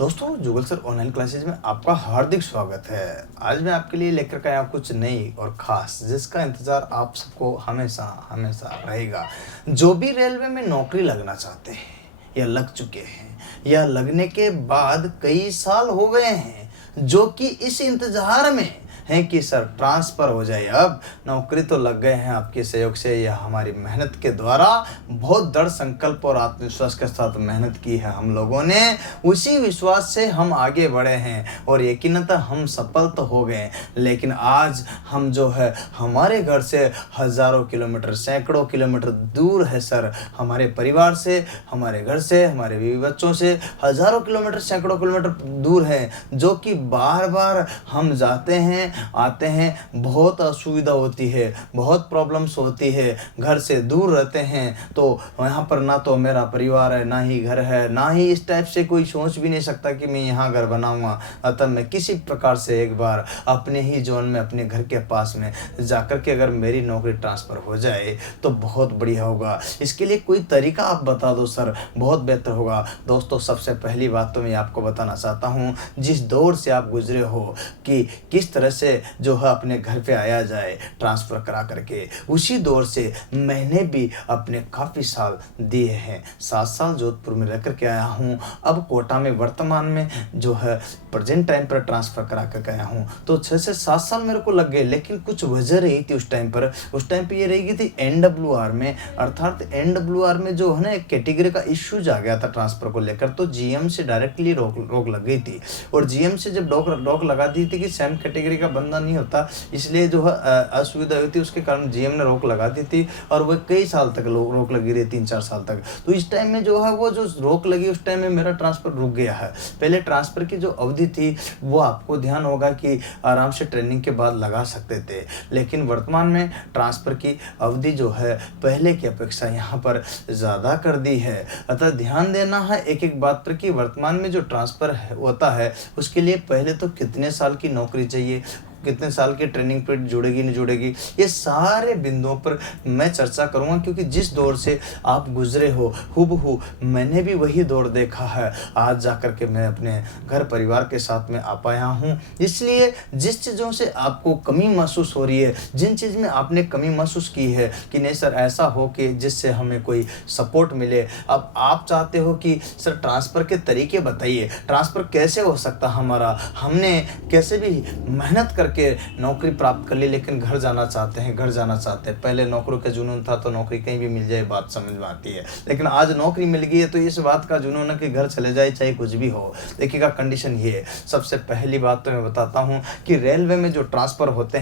दोस्तों जुगल sir online classes में आपका हार्दिक स्वागत है। आज मैं आपके लिए लेकर के आया हूं कुछ नई और ख़ास, जिसका इंतज़ार आप सबको हमेशा हमेशा रहेगा। जो भी रेलवे में नौकरी लगना चाहते हैं या लग चुके हैं या लगने के बाद कई साल हो गए हैं, जो कि इस इंतज़ार में हैं कि सर ट्रांसफ़र हो जाए, अब नौकरी तो लग गए हैं आपके सहयोग से या हमारी मेहनत के द्वारा। बहुत दृढ़ संकल्प और आत्मविश्वास के साथ मेहनत की है हम लोगों ने, उसी विश्वास से हम आगे बढ़े हैं और यकीनतः हम सफल तो हो गए। लेकिन आज हम जो है हमारे घर से हज़ारों किलोमीटर सैकड़ों किलोमीटर दूर है सर, हमारे परिवार से, हमारे घर से, हमारे बीवी बच्चों से हज़ारों किलोमीटर सैकड़ों किलोमीटर दूर है, जो कि बार बार हम जाते हैं आते हैं। बहुत असुविधा होती है, बहुत प्रॉब्लम्स होती है, घर से दूर रहते हैं तो यहाँ पर ना तो मेरा परिवार है, ना ही घर है, ना ही इस टाइप से कोई सोच भी नहीं सकता कि मैं यहाँ घर बनाऊँगा। अतः मैं किसी प्रकार से एक बार अपने ही जोन में, अपने घर के पास में जाकर के अगर मेरी नौकरी ट्रांसफ़र हो जाए तो बहुत बढ़िया होगा। इसके लिए कोई तरीका आप बता दो सर, बहुत बेहतर होगा। दोस्तों सबसे पहली बात तो मैं आपको बताना चाहता हूँ, जिस दौर से आप गुजरे हो कि किस तरह से जो है अपने घर पे आया जाए ट्रांसफ़र करा करके, उसी दौर से मैंने भी अपने काफ़ी साल दिए हैं। 7 साल जोधपुर में रह कर के आया हूँ, अब कोटा में वर्तमान में जो है प्रेजेंट टाइम पर ट्रांसफ़र करा कर आया हूँ। तो 6 से 7 साल मेरे को लग गए, लेकिन कुछ वजह रही थी उस टाइम पर। उस टाइम पर ये रही गई थी NWR में, अर्थात NWR में जो है ना एक कैटेगरी का इश्यूज आ गया था ट्रांसफ़र को लेकर, तो GM से डायरेक्टली रोक लग गई थी। और GM से जब रोक लगा दी थी कि सेम कैटेगरी का बंदा नहीं होता, इसलिए जो है असुविधा हुई थी, उसके कारण GM ने रोक लगा दी थी और वो कई साल तक रोक लगी रही, 3-4 साल तक। तो इस टाइम में जो है वो जो रोक लगी, उस टाइम में मेरा ट्रांसफ़र रुक गया है। पहले ट्रांसफ़र की जो अवधि थी वो आपको ध्यान होगा कि आराम से ट्रेनिंग के बाद लगा सकते थे, लेकिन वर्तमान में ट्रांसफ़र की अवधि जो है पहले की अपेक्षा यहाँ पर ज़्यादा कर दी है। अतः ध्यान देना है एक एक बात पर कि वर्तमान में जो ट्रांसफ़र होता है उसके लिए पहले तो कितने साल की नौकरी चाहिए, कितने साल की ट्रेनिंग पीरियड जुड़ेगी नहीं जुड़ेगी, ये सारे बिंदुओं पर मैं चर्चा करूंगा। क्योंकि जिस दौर से आप गुजरे हो हूबहू मैंने भी वही दौर देखा है, आज जाकर के मैं अपने घर परिवार के साथ में आ पाया हूँ। इसलिए जिस चीज़ों से आपको कमी महसूस हो रही है, जिन चीज़ में आपने कमी महसूस की है कि नहीं सर ऐसा हो कि जिससे हमें कोई सपोर्ट मिले, अब आप चाहते हो कि सर ट्रांसफ़र के तरीके बताइए, ट्रांसफ़र कैसे हो सकता हमारा, हमने कैसे भी मेहनत कर के नौकरी प्राप्त कर ली लेकिन घर जाना चाहते हैं, घर जाना चाहते हैं। पहले नौकरी का जुनून था तो नौकरी कहीं भी मिल जाए बात समझ में आती है, लेकिन आज नौकरी मिल गई है तो इस बात का जुनून है कि घर चले जाए चाहे कुछ भी हो। देखिएगा कंडीशन ये है, सबसे पहली बात तो मैं बताता हूँ कि रेलवे में जो ट्रांसफ़र होते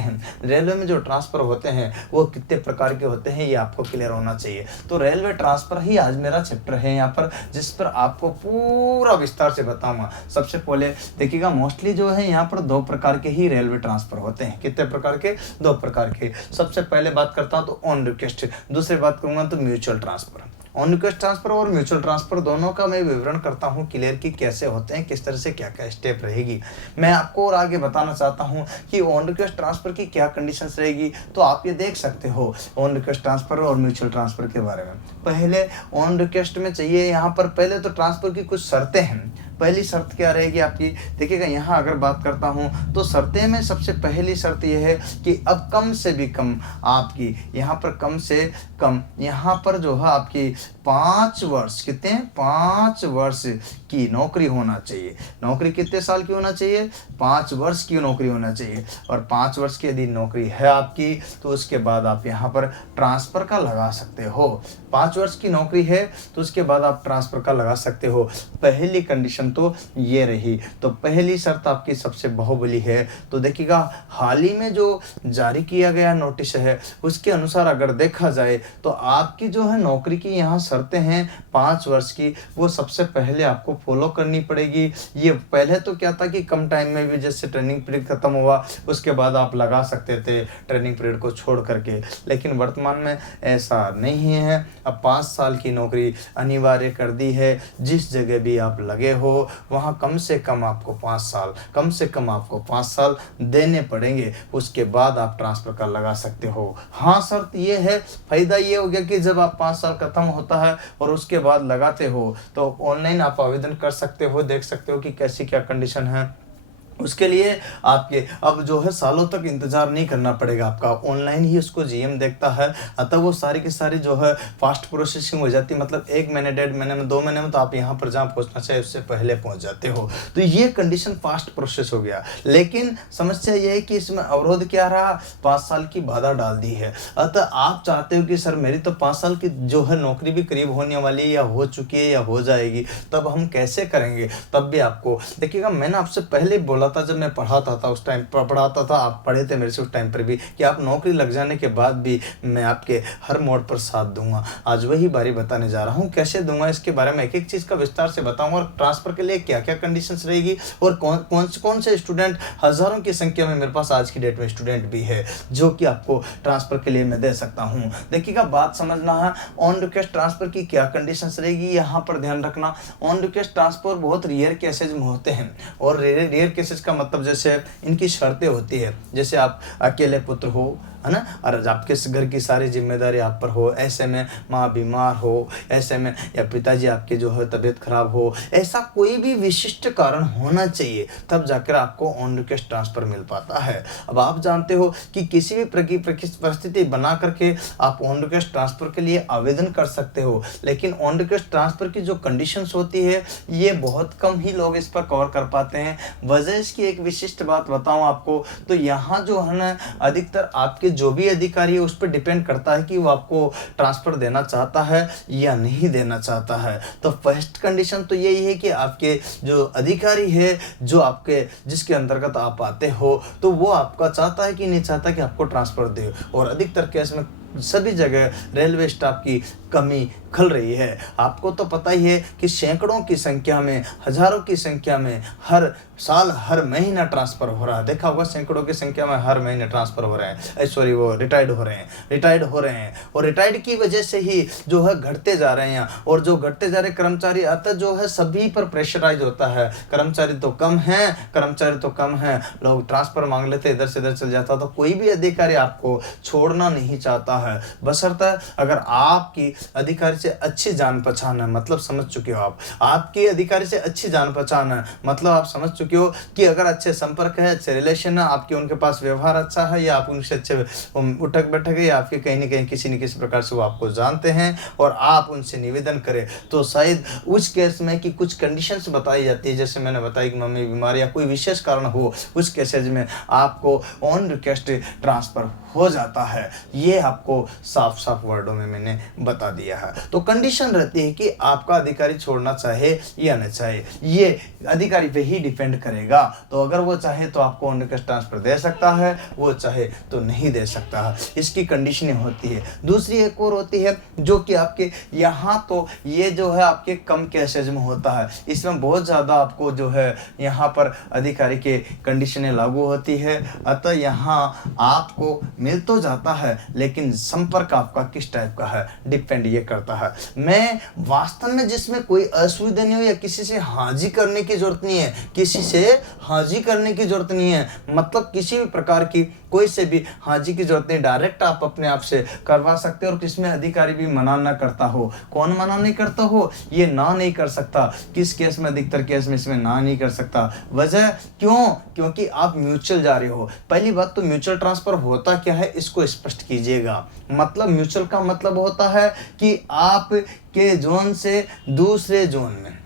हैं वो कितने प्रकार के होते हैं, ये आपको क्लियर होना चाहिए। तो रेलवे ट्रांसफ़र ही आज मेरा चैप्टर है यहाँ पर, जिस पर आपको पूरा विस्तार से बताऊँगा। सबसे पहले देखिएगा मोस्टली जो है यहाँ पर 2 प्रकार के ही रेलवे ट्रांसफ़र होते हैं। कितने प्रकार के? 2 प्रकार के। सबसे पहले बात करता हूं तो ऑन रिक्वेस्ट, दूसरी बात करूंगा तो mutual transfer. On request transfer और म्यूचुअल ट्रांसफर दोनों का मैं विवरण करता हूं क्लियर कि कैसे होते हैं, किस तरह से क्या क्या स्टेप रहेगी। मैं आपको और आगे बताना चाहता हूं कि ऑन रिक्वेस्ट ट्रांसफर की क्या कंडीशंस रहेगी, तो आप ये देख सकते हो ऑन रिक्वेस्ट ट्रांसफर और म्यूचुअल ट्रांसफर के बारे में। पहले ऑन रिक्वेस्ट में चाहिए यहाँ पर पहले तो ट्रांसफर की कुछ शर्तें हैं। पहली शर्त क्या रहेगी आपकी, देखिएगा यहाँ अगर बात करता हूँ तो शर्तें में सबसे पहली शर्त यह है कि अब कम से भी कम आपकी यहाँ पर कम से कम यहाँ पर जो है आपकी 5 वर्ष, कितने 5 वर्ष की नौकरी होना चाहिए। नौकरी कितने साल की होना चाहिए? 5 वर्ष की नौकरी होना चाहिए। और 5 वर्ष की यदि नौकरी है आपकी तो उसके बाद आप यहाँ पर ट्रांसफ़र का लगा सकते हो। 5 वर्ष की नौकरी है तो उसके बाद आप ट्रांसफ़र का लगा सकते हो। पहली कंडीशन तो ये रही। तो पहली शर्त आपकी सबसे बाहुबली है। तो देखिएगा हाल ही में जो जारी किया गया नोटिस है उसके अनुसार अगर देखा जाए तो आपकी जो है नौकरी की यहाँ शर्तें हैं 5 वर्ष की, वो सबसे पहले आपको फॉलो करनी पड़ेगी। ये पहले तो क्या था कि कम टाइम में भी जैसे ट्रेनिंग पीरियड खत्म हुआ उसके बाद आप लगा सकते थे ट्रेनिंग पीरियड को छोड़ करके, लेकिन वर्तमान में ऐसा नहीं है। अब 5 साल की नौकरी अनिवार्य कर दी है। जिस जगह भी आप लगे हो वहाँ कम से कम आपको 5 साल देने पड़ेंगे, उसके बाद आप ट्रांसफ़र का लगा सकते हो। हाँ शर्त ये है, फ़ायदा ये हो गया कि जब आप 5 साल खत्म होता है है और उसके बाद लगाते हो तो ऑनलाइन आप आवेदन कर सकते हो, देख सकते हो कि कैसी क्या कंडीशन है। उसके लिए आपके अब जो है सालों तक इंतज़ार नहीं करना पड़ेगा, आपका ऑनलाइन ही उसको जीएम देखता है। अतः वो सारी की सारी जो है फास्ट प्रोसेसिंग हो जाती है, मतलब 1 महीने 1.5 महीने में 2 महीने में तो आप यहाँ पर जहाँ पहुँचना चाहिए उससे पहले पहुँच जाते हो। तो ये कंडीशन फास्ट प्रोसेस हो गया। लेकिन समस्या ये है कि इसमें अवरोध क्या रहा, 5 साल की बाधा डाल दी है। अतः आप चाहते हो कि सर मेरी तो 5 साल की जो है नौकरी भी करीब होने वाली है या हो चुकी है या हो जाएगी, तब हम कैसे करेंगे। तब भी आपको देखिएगा, मैंने आपसे पहले बोला था जब मैं पढ़ाता था, उस टाइम पढ़ाता था, आप पढ़े थे मेरे से उस टाइम पर भी, कि आप नौकरी लग जाने के बाद भी मैं आपके हर मोड़ पर साथ दूंगा। आज वही बारी बताने जा रहा हूँ, कैसे दूंगा इसके बारे में एक एक चीज़ का विस्तार से बताऊंगा, और ट्रांसफर के लिए क्या क्या कंडीशंस रहेगी, और कौन से स्टूडेंट, हज़ारों की संख्या में मेरे पास आज की डेट में स्टूडेंट भी है जो कि आपको ट्रांसफ़र के लिए मैं दे सकता हूँ। देखिएगा, बात समझना है, ऑन रिक्वेस्ट ट्रांसफ़र की क्या कंडीशंस रहेगी, यहाँ पर ध्यान रखना। ऑन रिक्वेस्ट ट्रांसफ़र बहुत रेयर केसेज में होते हैं, और रेयर केसेज का मतलब जैसे इनकी शर्तें होती है, जैसे आप अकेले पुत्र हो, है ना, और आपके घर की सारी जिम्मेदारी आप पर हो, ऐसे में माँ बीमार हो, ऐसे में या पिताजी आपके जो है तबीयत खराब हो, ऐसा कोई भी विशिष्ट कारण होना चाहिए, तब जाकर आपको ऑन रिक्वेस्ट ट्रांसफ़र मिल पाता है। अब आप जानते हो कि किसी भी परिस्थिति बना करके आप ऑन रिक्वेस्ट ट्रांसफ़र के लिए आवेदन कर सकते हो, लेकिन ऑन रिक्वेस्ट ट्रांसफ़र की जो कंडीशंस होती है ये बहुत कम ही लोग इस पर कवर कर पाते हैं। वजह इसकी एक विशिष्ट बात बताऊँ आपको, तो यहाँ जो है ना, अधिकतर आपके जो भी अधिकारी है उस पर डिपेंड करता है कि वो आपको ट्रांसफ़र देना चाहता है या नहीं देना चाहता है। तो फर्स्ट कंडीशन तो यही है कि आपके जो अधिकारी है, जो आपके जिसके अंतर्गत आप आते हो, तो वो आपका चाहता है कि नहीं चाहता कि आपको ट्रांसफ़र दे। और अधिकतर केस में सभी जगह रेलवे स्टाफ की कमी खल रही है। आपको तो पता ही है कि सैकड़ों की संख्या में, हजारों की संख्या में हर साल हर महीना ट्रांसफ़र हो रहा है। देखा होगा, सैकड़ों की संख्या में हर महीने ट्रांसफ़र हो रहे हैं, सॉरी वो रिटायर्ड हो रहे हैं, और रिटायर्ड की वजह से ही जो है घटते जा रहे हैं, और जो घटते जा रहे कर्मचारी अतः जो है सभी पर प्रेशराइज होता है। कर्मचारी तो कम हैं, लोग ट्रांसफ़र मांग लेते, इधर से इधर चल जाता। तो कोई भी अधिकारी आपको छोड़ना नहीं चाहता है, बशर्ते अगर आपकी अधिकारी से अच्छी जान पहचान है, मतलब समझ चुके हो आपकी अधिकारी से अच्छी जान पहचान है, मतलब आप समझ चुके हो कि अगर अच्छे संपर्क है, अच्छे रिलेशन है, आपके उनके पास व्यवहार अच्छा है, या आप उनसे अच्छे उठक बैठक है, या आपके कहीं न कहीं किसी न किसी प्रकार से वो आपको जानते हैं और आप उनसे निवेदन करें, तो शायद उस केस में कि कुछ कंडीशंस बताई जाती है, जैसे मैंने बताया कि मम्मी बीमार या कोई विशेष कारण हो, उस केसेज में आपको ऑन रिक्वेस्ट ट्रांसफ़र हो जाता है। ये आपको साफ साफ वर्डों में मैंने बता दिया है। तो कंडीशन रहती है कि आपका अधिकारी छोड़ना चाहे या न चाहे, ये अधिकारी पे ही डिपेंड करेगा। तो अगर वो चाहे तो आपको ऑन रिक्वेस्ट ट्रांसफ़र दे सकता है, वो चाहे तो नहीं दे सकता है। इसकी कंडीशनें होती है। दूसरी एक और होती है जो कि आपके यहाँ, तो ये जो है आपके कम केसेज में होता है, इसमें बहुत ज़्यादा आपको जो है यहाँ पर अधिकारी के कंडीशनें लागू होती है। अतः यहाँ आपको मिल तो जाता है, लेकिन संपर्क आपका किस टाइप का है डिपेंड ये करता है। मैं वास्तव में जिसमें कोई असुविधा नहीं हो, या किसी से हाजी करने की जरूरत नहीं है, मतलब किसी भी प्रकार की कोई से भी हाजी की जरूरत नहीं, डायरेक्ट आप अपने आप से करवा सकते हो। और किसमें अधिकारी भी मना ना करता हो, कौन मना नहीं करता हो, ये ना नहीं कर सकता। किस केस में, अधिकतर केस में इसमें ना नहीं कर सकता। वजह क्यों? क्योंकि आप म्यूचुअल जा रहे हो। पहली बात तो म्यूचुअल ट्रांसफर होता क्या है, इसको स्पष्ट कीजिएगा। मतलब म्यूचुअल का मतलब होता है कि आप के जोन से दूसरे जोन में,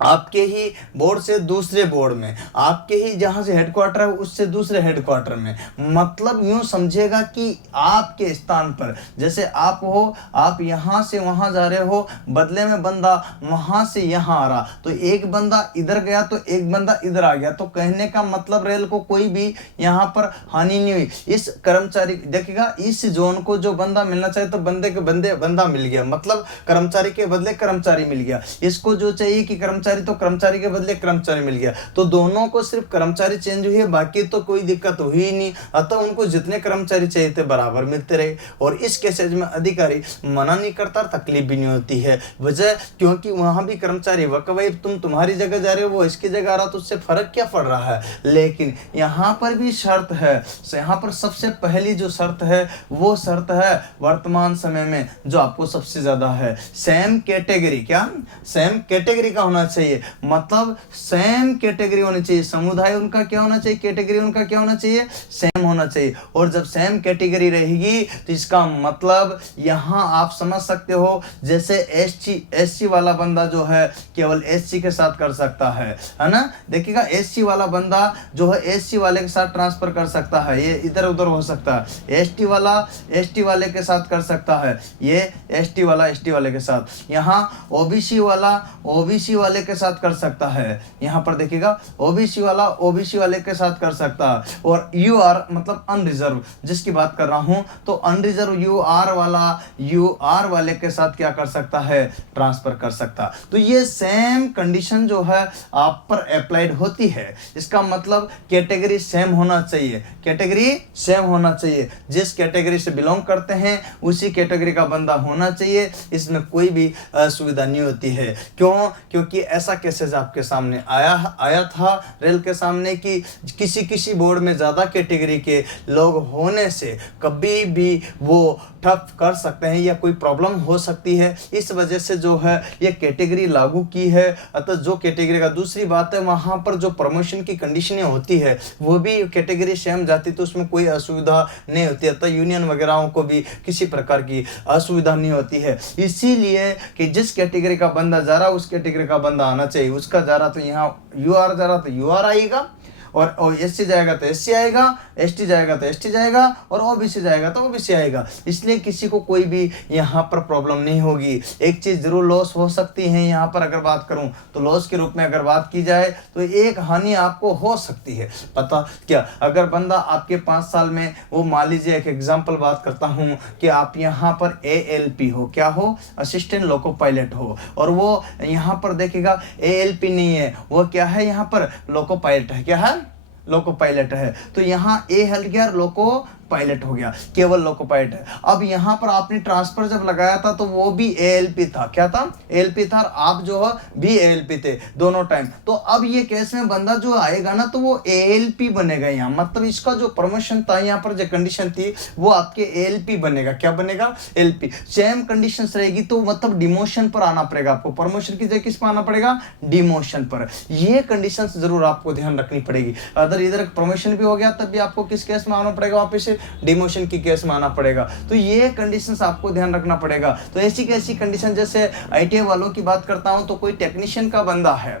आपके ही बोर्ड से दूसरे बोर्ड में, आपके ही जहाँ से हेडक्वार्टर है उससे दूसरे हेडक्वार्टर में। मतलब यूँ समझिएगा कि आपके स्थान पर, जैसे आप हो, आप यहाँ से वहाँ जा रहे हो, बदले में बंदा वहाँ से यहाँ आ रहा, तो एक बंदा इधर गया तो एक बंदा इधर आ गया। तो कहने का मतलब रेल को कोई भी यहाँ पर हानि नहीं हुई। इस कर्मचारी देखिएगा, इस जोन को जो बंदा मिलना चाहिए तो बंदा मिल गया, मतलब कर्मचारी के बदले कर्मचारी मिल गया। इसको जो चाहिए कि कर्मचारी कर्मचारी तो कर्मचारी के बदले कर्मचारी मिल गया, तो दोनों को सिर्फ कर्मचारी चेंज हुई है, बाकी तो कोई दिक्कत हुई ही नहीं। अतः उनको जितने कर्मचारी चाहिए थे बराबर मिलते रहे। और इस केसेज में अधिकारी मना नहीं करता, तकलीफ भी नहीं होती है। वजह क्योंकि वहां भी कर्मचारी भाई तुम तुम्हारी जगह जा रहे हो, वो इसकी जगह आ रहा, तो उससे फर्क क्या पड़ रहा है। लेकिन यहाँ पर भी शर्त है, यहाँ पर सबसे पहली जो शर्त है वो शर्त है वर्तमान समय में जो आपको सबसे ज्यादा है, सेम कैटेगरी। क्या सेम कैटेगरी का होना चाहिए, मतलब सेम कैटेगरी होनी चाहिए। समुदाय उनका क्या होना चाहिए, कैटेगरी उनका क्या होना चाहिए, सेम होना चाहिए। और जब सेम कैटेगरी रहेगी तो इसका मतलब यहाँ आप समझ सकते हो, जैसे एससी वाला बंदा जो है केवल एससी के साथ कर सकता है ना। देखिएगा एससी वाला बंदा जो है एससी वाले के साथ ट्रांसफर कर सकता है, ये इधर उधर हो सकता है। एसटी वाला एसटी वाले के साथ कर सकता है, ये एसटी वाला एसटी वाले के साथ। यहाँ ओबीसी वाला ओबीसी वाले के साथ कर सकता है, यहाँ पर देखिएगा ओबीसी वाला ओबीसी वाले के साथ कर सकता है। और यूआर मतलब अनरिजर्व जिसकी बात कर रहा हूं, तो अनरिजर्व यूआर वाला यूआर वाले के साथ क्या कर सकता है, ट्रांसफर कर सकता। तो ये सेम कंडीशन जो है आप पर अप्लाइड होती है। इसका मतलब कैटेगरी सेम होना चाहिए, कैटेगरी सेम होना चाहिए। जिस कैटेगरी से बिलोंग करते हैं उसी कैटेगरी का बंदा होना चाहिए, इसमें कोई भी असुविधा नहीं होती है। क्यों? क्योंकि ऐसा केसेस आपके सामने आया था रेल के सामने कि किसी बोर्ड में ज़्यादा कैटेगरी के लोग होने से कभी भी वो ठप कर सकते हैं या कोई प्रॉब्लम हो सकती है। इस वजह से जो है ये कैटेगरी लागू की है। अतः जो कैटेगरी का, दूसरी बात है वहाँ पर जो प्रमोशन की कंडीशनें होती है वो भी कैटेगरी सेम जाती तो उसमें कोई असुविधा नहीं होती। अतः यूनियन वगैरह को भी किसी प्रकार की असुविधा नहीं होती है। इसीलिए कि जिस कैटेगरी का बंदा जा रहा उस कैटेगरी का बंदा आना चाहिए। उसका जा रहा तो यहाँ यूआर जा रहा तो यूआर आएगा, और एससी जाएगा तो एससी आएगा, एसटी जाएगा तो एसटी जाएगा, और ओबीसी जाएगा तो ओबीसी आएगा। इसलिए किसी को कोई भी यहाँ पर प्रॉब्लम नहीं होगी। एक चीज़ जरूर लॉस हो सकती है यहाँ पर, अगर बात करूँ तो लॉस के रूप में अगर बात की जाए तो एक हानि आपको हो सकती है। पता क्या, अगर बंदा आपके 5 साल में, वो मान लीजिए एक एग्जाम्पल बात करता हूँ कि आप यहाँ पर ALP हो, क्या हो, असिस्टेंट लोको पायलट हो, और वो यहाँ पर देखेगा ALP नहीं है, वो क्या है, यहाँ पर लोको पायलट है। क्या है, लोको पायलट है। तो यहाँ ए हट गया, लोको पायलट हो गया, केवल लोको पायलट है। अब यहाँ पर आपने ट्रांसफर जब लगाया था तो वो भी ALP था। क्या था, ALP था, और आप जो है भी ALP थे दोनों टाइम। तो अब ये केस में बंदा जो आएगा ना तो वो ALP बनेगा यहाँ, मतलब इसका जो प्रमोशन था यहाँ पर जो कंडीशन थी वो आपके ALP बनेगा। क्या बनेगा, LP। सेम कंडीशन रहेगी तो मतलब डिमोशन पर आना पड़ेगा आपको, प्रमोशन की जगह किस पर आना पड़ेगा, डिमोशन पर। ये कंडीशन जरूर आपको ध्यान रखनी पड़ेगी। अगर इधर प्रमोशन भी हो गया तब भी आपको किस केस में आना पड़ेगा, वापस से डिमोशन की केस में आना पड़ेगा। तो ये कंडीशंस आपको ध्यान रखना पड़ेगा। तो ऐसी कैसी कंडीशन, जैसे ITI वालों की बात करता हूं तो कोई टेक्नीशियन का बंदा है,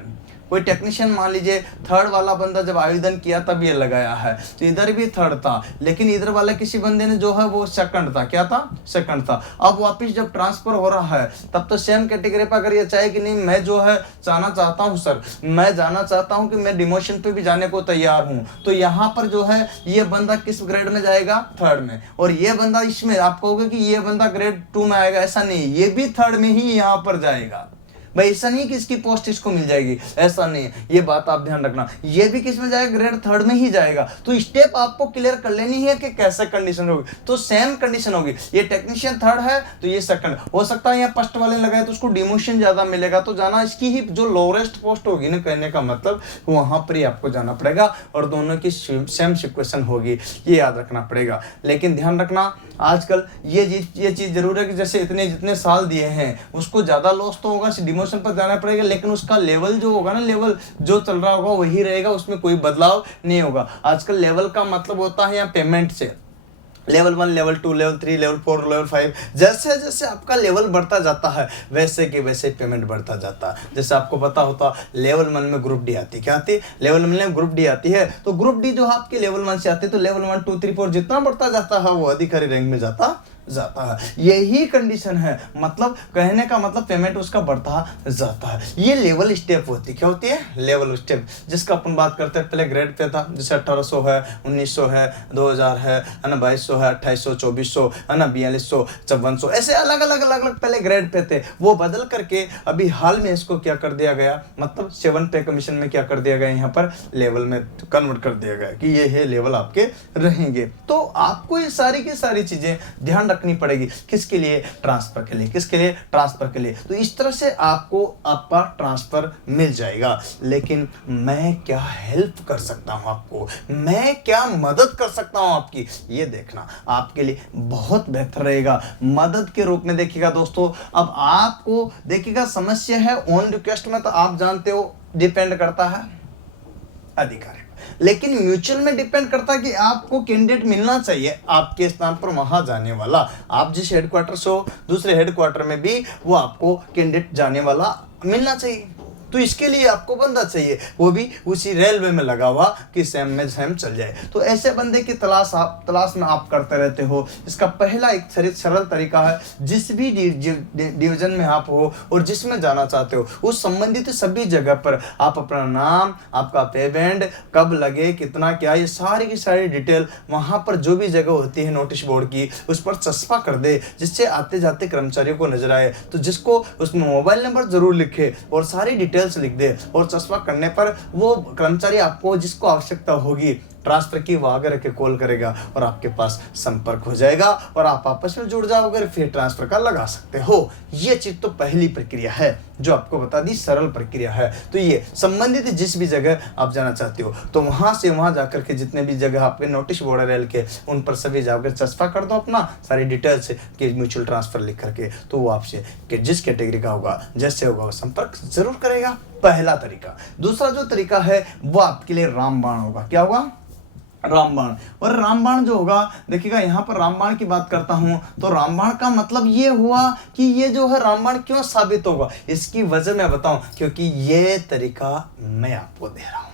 कोई टेक्नीशियन मान लीजिए थर्ड वाला बंदा जब आवेदन किया तब ये लगाया है, तो इधर भी थर्ड था, लेकिन इधर वाला किसी बंदे ने जो है वो सेकंड था। क्या था, सेकंड था। अब वापस जब ट्रांसफर हो रहा है तब तो सेम कैटेगरी पर अगर ये चाहे कि नहीं मैं जो है जाना चाहता हूँ सर, मैं जाना चाहता हूँ कि मैं डिमोशन पे भी जाने को तैयार हूँ, तो यहाँ पर जो है ये बंदा किस ग्रेड में जाएगा, थर्ड में। और ये बंदा, इसमें आप कहोगे कि ये बंदा ग्रेड 2 में आएगा, ऐसा नहीं, ये भी थर्ड में ही यहाँ पर जाएगा भाई। ऐसा नहीं कि इसकी पोस्ट इसको मिल जाएगी, ऐसा नहीं है, ये बात आप ध्यान रखना। ये भी किस में जाएगा, ग्रेड 3 में ही जाएगा। तो स्टेप आपको क्लियर कर लेनी है कि कैसे कंडीशन होगी। तो सेम कंडीशन होगी, ये टेक्नीशियन थर्ड है तो ये सेकंड हो सकता है। यहाँ फर्स्ट वाले लगाए तो उसको डिमोशन ज्यादा मिलेगा, तो जाना इसकी ही जो लोएस्ट पोस्ट होगी ना, कहने का मतलब वहां पर ही आपको जाना पड़ेगा, और दोनों की सेम सिचुएशन होगी, ये याद रखना पड़ेगा। लेकिन ध्यान रखना आजकल ये चीज जरूर है कि जैसे इतने जितने साल दिए हैं उसको ज्यादा लॉस तो होगा, डिमोशन पर जाना पड़ेगा, लेकिन उसका लेवल जो होगा ना, लेवल जो चल रहा होगा वही रहेगा, उसमें कोई बदलाव नहीं होगा। आजकल लेवल का मतलब होता है यहाँ पेमेंट से, level 1, level 2, level 3, level 4, level 5, जैसे जैसे आपका लेवल बढ़ता जाता है वैसे के वैसे पेमेंट बढ़ता जाता है। जैसे आपको पता होता लेवल 1 में ग्रुप डी आती है, क्या आती है, लेवल 1 में ग्रुप डी आती है। तो ग्रुप डी जो आपके लेवल 1 से आती है, तो लेवल 1, 2, 3, 4 जितना बढ़ता जाता है वो अधिकारी रैंक में जाता जाता है। यही कंडीशन है, मतलब कहने का मतलब पेमेंट उसका बढ़ता जाता है। ये लेवल स्टेप होती है। क्या होती है? लेवल स्टेप, जिसका अपन बात करते हैं पहले ग्रेड पे था, जैसे 1800 है, 1900 है, 2000 है ना, 2200 है, 2800, 2400 है ना, 4200, 5400, ऐसे अलग अलग पहले ग्रेड पे थे। वो बदल करके अभी हाल में इसको क्या कर दिया गया, मतलब 7 पे कमीशन में क्या कर दिया गया, यहाँ पर लेवल में कन्वर्ट कर दिया गया कि ये है लेवल आपके रहेंगे। तो आपको ये सारी की सारी चीजें ध्यान रखनी पड़ेगी। किसके लिए? ट्रांसफर के लिए। किसके लिए? ट्रांसफर के लिए। तो इस तरह से आपको आपका ट्रांसफर मिल जाएगा। लेकिन मैं क्या हेल्प कर सकता हूं आपको, मैं क्या मदद कर सकता हूं आपकी, ये देखना आपके लिए बहुत बेहतर रहेगा। मदद के रूप में देखिएगा दोस्तों, अब आपको देखिएगा समस्या है ऑन रिक्वेस्ट में, तो आप जानते हो डिपेंड करता है अधिकारी, लेकिन म्यूचुअल में डिपेंड करता है कि आपको कैंडिडेट मिलना चाहिए आपके स्थान पर वहां जाने वाला। आप जिस हेडक्वार्टर से हो, दूसरे हेडक्वार्टर में भी वो आपको कैंडिडेट जाने वाला मिलना चाहिए। तो इसके लिए आपको बंदा चाहिए, वो भी उसी रेलवे में लगा हुआ कि सेम में सेम चल जाए। तो ऐसे बंदे की तलाश में आप करते रहते हो। इसका पहला एक सरल तरीका है, जिस भी डिवीजन में आप हो और जिसमें जाना चाहते हो उस संबंधित सभी जगह पर आप अपना नाम, आपका पेमेंट कब लगे, कितना क्या, ये सारी की सारी डिटेल वहां पर जो भी जगह होती है नोटिस बोर्ड की, उस पर चस्पा कर दे, जिससे आते जाते कर्मचारियों को नजर आए। तो जिसको उसमें मोबाइल नंबर जरूर लिखे और सारी डिटेल्स लिख दे, और चस्पा करने पर वो कर्मचारी आपको जिसको आवश्यकता होगी ट्रांसफर की, वो आगे रख के कॉल करेगा और आपके पास संपर्क हो जाएगा और आप आपस में जुड़ जाओगे, फिर ट्रांसफर का लगा सकते हो। ये चीज तो पहली प्रक्रिया है जो आपको बता दी, सरल प्रक्रिया है। तो ये संबंधित जिस भी जगह आप जाना चाहते हो, तो वहां से वहां जाकर के जितने भी जगह आपके नोटिस बोर्ड है रेल के, उन पर सभी जाकर चस्पा कर दो अपना सारी डिटेल्स के म्यूचुअल ट्रांसफर लिख करके। तो वो आपसे कि जिस कैटेगरी का होगा, जैसे होगा, वो संपर्क जरूर करेगा। पहला तरीका। दूसरा जो तरीका है वो आपके लिए रामबाण होगा। क्या होगा? रामबाण। और रामबाण जो होगा, देखिएगा यहाँ पर रामबाण की बात करता हूं तो रामबाण का मतलब ये हुआ कि ये जो है रामबाण क्यों साबित होगा, इसकी वजह मैं बताऊं, क्योंकि ये तरीका मैं आपको दे रहा हूं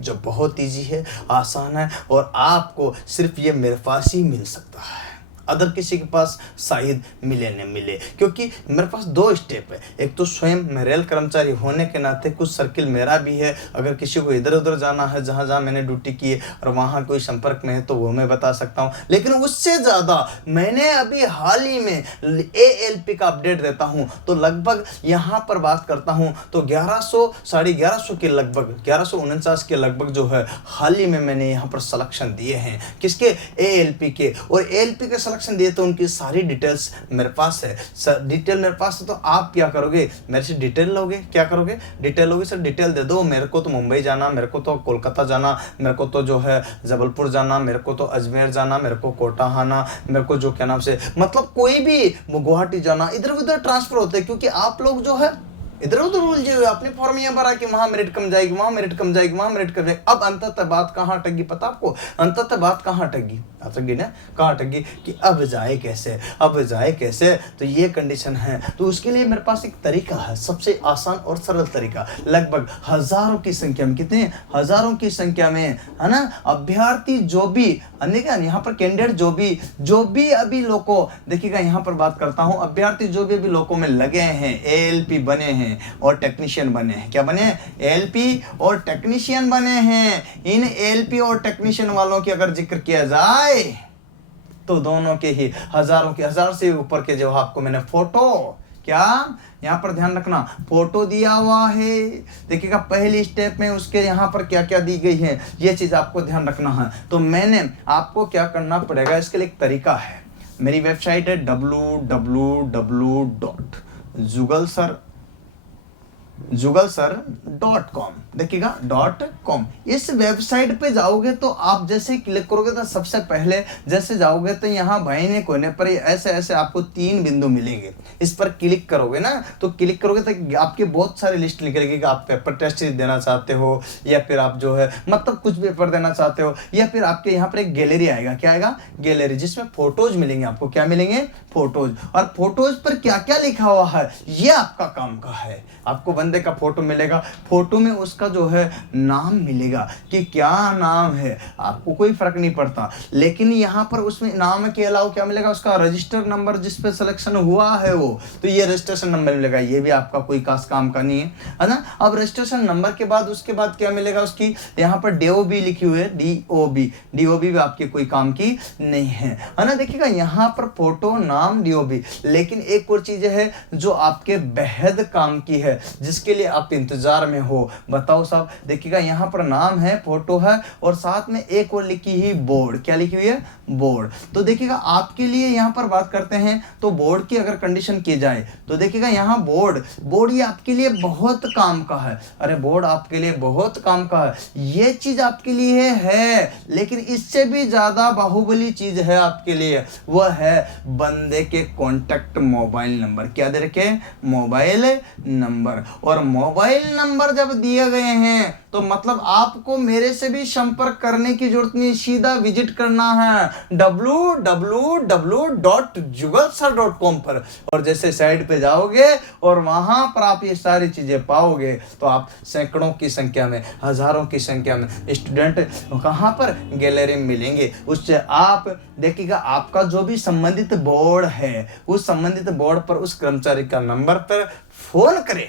जो बहुत इजी है, आसान है, और आपको सिर्फ ये मेरे पास ही मिल सकता है, अदर किसी के पास शायद मिले न मिले। क्योंकि मेरे पास 2 स्टेप है। एक तो स्वयं मैं रेल कर्मचारी होने के नाते कुछ सर्किल मेरा भी है, अगर किसी को इधर उधर जाना है जहाँ जहाँ मैंने ड्यूटी की है और वहाँ कोई संपर्क में है तो वो मैं बता सकता हूँ। लेकिन उससे ज़्यादा मैंने अभी हाल ही में ALP का अपडेट देता हूँ, तो लगभग यहाँ पर बात करता हूँ तो 1100 साढ़े 1100 के लगभग 1149 के लगभग जो है हाल ही में मैंने यहाँ पर सलेक्शन दिए हैं। किसके? ALP के। और ALP के दिए तो उनकी सारी डिटेल्स मेरे पास है। डिटेल मेरे पास है, तो आप क्या करोगे, मेरे से डिटेल लोगे। क्या करोगे? डिटेल लोगे। सर डिटेल दे दो, मेरे को तो मुंबई जाना, मेरे को तो कोलकाता जाना, मेरे को तो जो है जबलपुर जाना, मेरे को तो अजमेर जाना, मेरे को कोटा आना, मेरे को जो क्या नाम से मतलब कोई भी गुवाहाटी जाना, इधर उधर ट्रांसफर होते हैं। क्योंकि आप लोग जो है इधर उधर उलझे हुए, अपने फॉर्म यहाँ भरा कि वहां मेरिट कम जाएगी, वहां मेरिट कम जाएगी, वहां मेरिट कम जाएगी। अब अंततः बात कहाँ अटकी पता आपको? अंततः बात कहाँ अटकी? अटकी ना, कहाँ अटकी कि अब जाए कैसे, अब जाए कैसे। तो ये कंडीशन है। तो उसके लिए मेरे पास एक तरीका है, सबसे आसान और सरल तरीका। लगभग हजारों की संख्या में, कितने हजारों की संख्या में, है ना, अभ्यर्थी जो भी यहाँ पर कैंडिडेट जो भी अभी लोगों, देखिएगा यहाँ पर बात करता हूँ, अभ्यर्थी जो भी लोगों में लगे हैं, ALP बने हैं और टेक्नीशियन बने हैं। क्या बने हैं? ALP और टेक्नीशियन बने हैं। इन ALP और टेक्नीशियन वालों की अगर जिक्र किया जाए तो दोनों के ही हजार से ऊपर के जो आपको मैंने फोटो, क्या यहाँ पर ध्यान रखना, फोटो दिया हुआ है। देखिएगा पहली स्टेप में उसके यहाँ पर क्या क्या दी गई है, ये चीज आपको ध्यान रखना है। तो मैंने आपको क्या करना पड़ेगा, इसके लिए एक तरीका है। मेरी वेबसाइट है www.jugalsar.com। देखिएगा .com। इस वेबसाइट पे जाओगे तो आप जैसे क्लिक करोगे तो सबसे पहले जैसे जाओगे तो यहाँ भाई ने कोने पर ऐसे ऐसे आपको 3 बिंदु मिलेंगे। इस पर क्लिक करोगे ना, तो क्लिक करोगे तो आपके बहुत सारे लिस्ट निकलेगी कि आप पेपर टेस्ट देना चाहते हो, या फिर आप जो है मतलब कुछ पेपर देना चाहते हो, या फिर आपके यहाँ पर एक गैलरी आएगा। क्या आएगा? गैलरी, जिसमें फोटोज मिलेंगे आपको। क्या मिलेंगे? फोटोज, और फोटोज पर क्या क्या लिखा हुआ है ये आपका काम का है। आपको बंदे का फोटो मिलेगा, फोटो में उसका जो है नाम मिलेगा कि क्या नाम है, आपको कोई फर्क नहीं पड़ता। लेकिन यहाँ पर उसमें नाम के अलावा क्या मिलेगा, उसका रजिस्टर नंबर जिस पे सिलेक्शन हुआ है वो, तो ये रजिस्ट्रेशन नंबर मिलेगा। ये भी आपका कोई खास काम का नहीं है ना। अब रजिस्ट्रेशन नंबर के बाद उसके बाद क्या मिलेगा, उसकी यहाँ पर DOB लिखी हुई है, DOB भी आपके कोई काम की नहीं है ना। देखिएगा यहाँ पर फोटो, नाम, DOB, लेकिन एक और चीज है जो आपके बेहद काम की है, जिसके लिए आप इंतजार में हो। बताओ साहब, देखिएगा यहाँ पर नाम है, फोटो है, और साथ में एक और लिखी ही बोर्ड। क्या लिखी हुई है, बोर्ड। तो देखिएगा आपके लिए यहाँ पर बात करते हैं तो बोर्ड की अगर कंडीशन की जाए तो देखिएगा यहाँ बोर्ड ये आपके लिए बहुत काम का है। अरे बोर्ड आपके लिए बहुत काम का है, ये चीज आपके लिए है, लेकिन इससे भी ज्यादा बाहुबली चीज है आपके लिए, वह है बंदे के कॉन्टैक्ट मोबाइल नंबर। क्या दे रखे, मोबाइल नंबर। और मोबाइल नंबर जब दिए गए हैं तो मतलब आपको मेरे से भी संपर्क करने की जरूरत नहीं, सीधा विजिट करना है www.jugelsir.com पर, और जैसे साइट पे जाओगे और वहां पर आप ये सारी चीजें पाओगे तो आप सैकड़ों की संख्या में, हजारों की संख्या में स्टूडेंट कहां पर, गैलरी में मिलेंगे। उससे आप देखिएगा आपका जो भी संबंधित बोर्ड है, उस संबंधित बोर्ड पर उस कर्मचारी का नंबर पर फोन करें,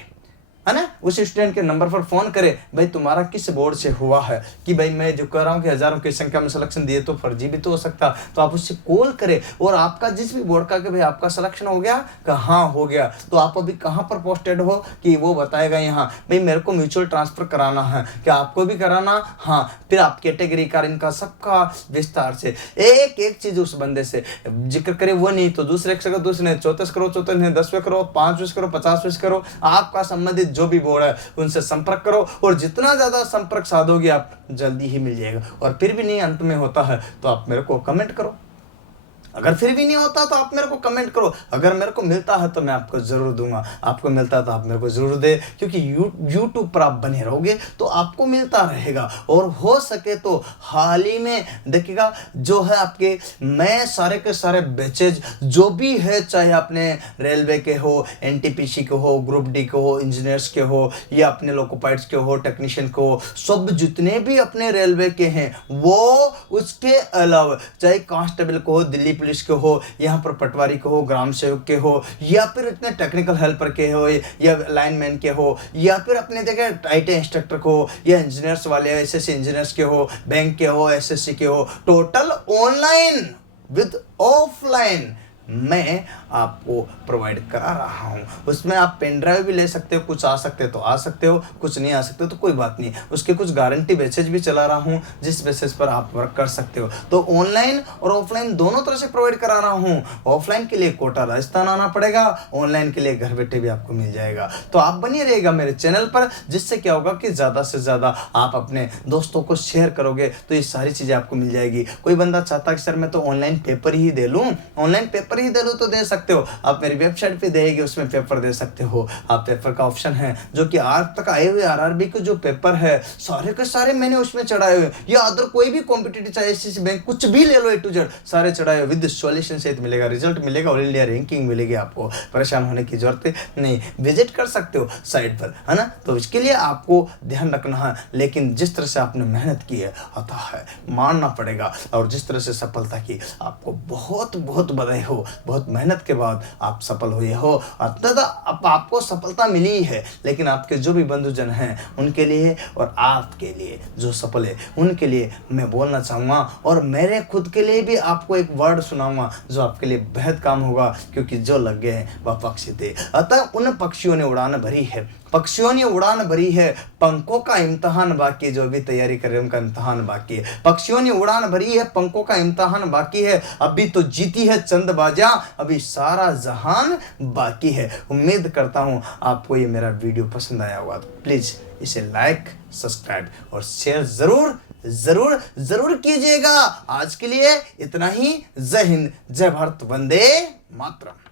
है ना, उस स्टूडेंट के नंबर पर फोन करे, भाई तुम्हारा किस बोर्ड से हुआ है, कि भाई मैं जो कह रहा हूँ कि हजारों की संख्या में सिलेक्शन दिए तो फर्जी भी तो हो सकता, तो आप उससे कॉल करें और आपका जिस भी बोर्ड का कि भाई आपका सिलेक्शन हो गया, कहाँ हो गया, तो आप अभी कहाँ पर पोस्टेड हो, कि वो बताएगा यहाँ भाई मेरे को म्यूचुअल ट्रांसफर कराना है, क्या आपको भी कराना, हाँ, फिर आप कैटेगरी का इनका सबका विस्तार से एक एक चीज उस बंदे से जिक्र करे, वो नहीं तो दूसरे से करो, दूसरे 34 करो, 34 10वें करो, 5वें करो, 50वें करो, आपका संबंधित जो भी बोर्ड है उनसे संपर्क करो, और जितना ज्यादा संपर्क साधोगे आप जल्दी ही मिल जाएगा। और फिर भी नहीं अंत में होता है तो आप मेरे को कमेंट करो, अगर फिर भी नहीं होता तो आप मेरे को कमेंट करो, अगर मेरे को मिलता है तो मैं आपको जरूर दूंगा, आपको मिलता है तो आप मेरे को जरूर दे, क्योंकि यूट्यूब पर आप बने रहोगे तो आपको मिलता रहेगा। और हो सके तो हाल ही में देखिएगा जो है आपके मैं सारे के सारे बैचेज जो भी है, चाहे अपने रेलवे के हो, NTPC के हो, ग्रुप D के हो, इंजीनियर्स के हो, या अपने लोको पायलट्स के हो, टेक्नीशियन के हो, सब जितने भी अपने रेलवे के हैं वो, उसके अलावा चाहे कांस्टेबल को हो, दिल्ली पुलिस के हो, यहाँ पर पटवारी के हो, ग्राम सेवक के हो, या फिर इतने टेक्निकल हेल्पर के हो, या लाइनमैन के हो, या फिर अपने जगह IT इंस्ट्रक्टर को, या इंजीनियर्स वाले SSC इंजीनियर्स के हो, बैंक के हो, SSC के हो, टोटल ऑनलाइन विद ऑफलाइन मैं आपको प्रोवाइड करा रहा हूँ। उसमें आप पेन ड्राइव भी ले सकते हो, कुछ आ सकते हो तो आ सकते हो, कुछ नहीं आ सकते हो तो कोई बात नहीं, उसके कुछ गारंटी बेसिस भी चला रहा हूँ जिस बेसिस पर आप वर्क कर सकते हो। तो ऑनलाइन और ऑफलाइन दोनों तरह से प्रोवाइड करा रहा हूँ। ऑफलाइन के लिए कोटा राजस्थान आना पड़ेगा, ऑनलाइन के लिए घर बैठे भी आपको मिल जाएगा। तो आप बने रहिएगा मेरे चैनल पर, जिससे क्या होगा कि ज़्यादा से ज़्यादा आप अपने दोस्तों को शेयर करोगे तो ये सारी चीज़ें आपको मिल जाएगी। कोई बंदा चाहता कि सर मैं तो ऑनलाइन पेपर ही दे लूँ, ऑनलाइन पेपर ही दे लो, तो दे सकते हो, आप मेरी वेबसाइट पे देगी उसमें पेपर दे सकते हो। आप पेपर का ऑप्शन है जो कि आज तक आए हुए RRB के जो पेपर है सारे के सारे मैंने उसमें चढ़ाए हुए, या अदर कोई भी कॉम्पिटिटिव चाहे SSC बैंक कुछ भी ले लो A to Z सारे चढ़ाए हुए, विद सॉल्यूशन सहित मिलेगा, रिजल्ट मिलेगा, ऑल इंडिया रैंकिंग मिलेगी, आपको परेशान होने की जरूरत नहीं, विजिट कर सकते हो साइट पर, है ना। तो इसके लिए आपको ध्यान रखना है, लेकिन जिस तरह से आपने मेहनत की है अतः है मानना पड़ेगा, और जिस तरह से सफलता की आपको बहुत बहुत बधाई हो, बहुत मेहनत के बाद आप सफल हुए हो। अतः अब आपको सफलता मिली है, लेकिन आपके जो भी बंधुजन हैं उनके लिए और आपके लिए जो सफल है उनके लिए मैं बोलना चाहूँगा, और मेरे खुद के लिए भी आपको एक वर्ड सुनाऊंगा जो आपके लिए बेहद काम होगा, क्योंकि जो लग गए हैं वह पक्षी थे। अतः उन पक्षियों ने उड़ान भरी है, पक्षियों ने उड़ान भरी है, पंखों का इम्तहान बाकी है, जो भी तैयारी कर रहे हैं उनका इम्तहान बाकी है। पक्षियों ने उड़ान भरी है, पंखों का इम्तहान बाकी है, अभी तो जीती है चंद बाजा, अभी सारा जहान बाकी है। उम्मीद करता हूँ आपको ये मेरा वीडियो पसंद आया होगा, तो प्लीज़ इसे लाइक, सब्सक्राइब और शेयर जरूर जरूर जरूर कीजिएगा। आज के लिए इतना ही। जय हिंद, जय भारत, वंदे मातरम।